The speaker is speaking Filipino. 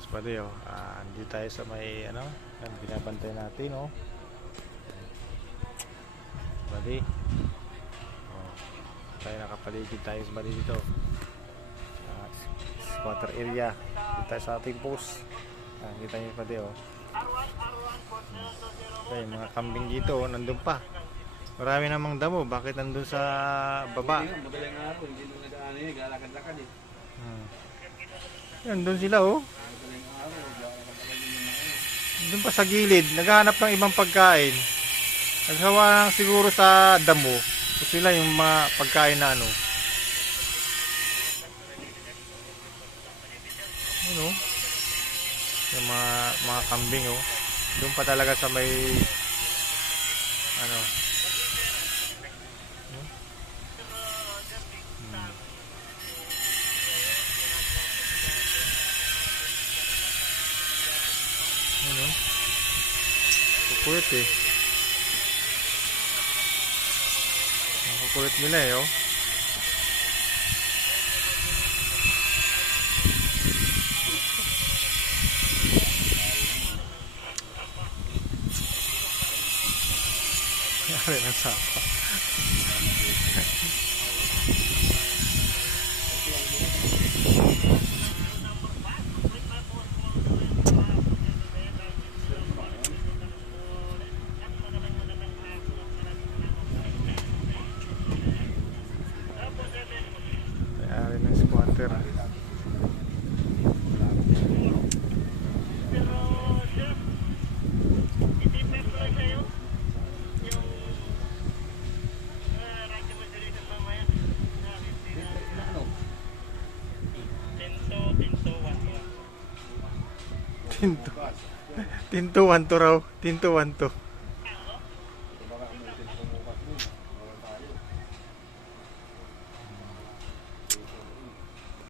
Yes, pwede oh. Hindi tayo sa may ano, yan, binabantay natin oh. Pwede. Oh, tayo nakapaligid tayo sa bali dito. Squatter area. Dito tayo sa ating post. Kita nyo pwede oh. Okay, mga kambing dito oh, nandun pa. Marami namang damo. Bakit nandun sa baba? Madaling araw, hindi nung nag-ano yun, galakad-lakad eh. Nandun sila oh. Madaling araw, galakad-lakad yun yung mga. Doon pa sa gilid, naghahanap ng ibang pagkain. Nagsawa lang siguro sa damo. Gusto nila yung mga pagkain na ano. Ano? Yung mga kambing oh. Doon pa talaga sa may ano. Ano? Kukulit eh. Ang kukulit nila eh oh. Yari ng sapa. Yari ng squatter. Tinto. Tinto 1 to raw. Tinto 1 to.